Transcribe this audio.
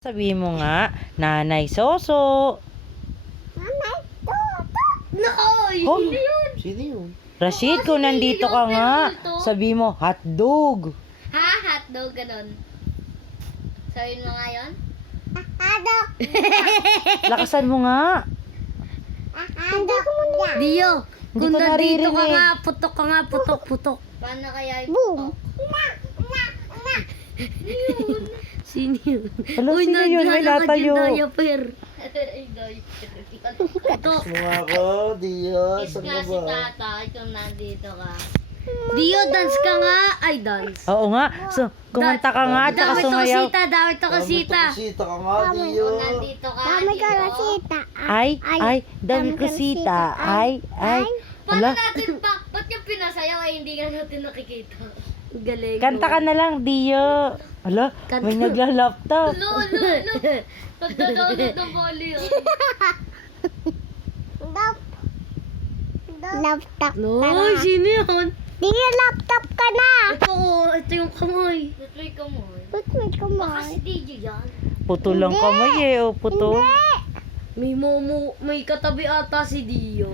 Sabihin mo nga, Nanay Soso. Nanay Soso. Noy! Oh, Hindi yun. Sino yun? Rashid, kung nandito ka nga, sabihin mo, hotdog. Ha? Hotdog, ganun. Sabihin mo nga yun? Hotdog. Lakasan mo nga. Hotdog. Dio, Hindi kung ko nandito ka naririnig. nga, putok ka nga, putok. Paano kaya Boom! Sino yun? Hala, sino yun? May natayo. Diaper. Putok. Mga ko, Dios. Kiss Saan nga ka si ba? tata kung nandito ka. Dio, dance ka nga. Ay, dance. Oo nga. So, kumanta ka nga at saka Dawit to sumayaw. kasita, dawit to kasita. Kasita ka nga, Dio. Kung nandito ka, dito. Ay, dami ko sita. Ay. Paano Hala, natin pa? Ba't yung pinasayaw ay hindi nga natin nakikita? Galing. kanta ka na lang, Dio. Hala, may nagla-laptop. Lolo. Pagdadawit ng bali yun. Laptop. Uy, sino yun? Tingin laptop ka na. Ito yung kamay. Tutoy ka mo. Ba't Baka si DJ yan. Putol lang kamay eh, o putol. May katabi ata si Dio.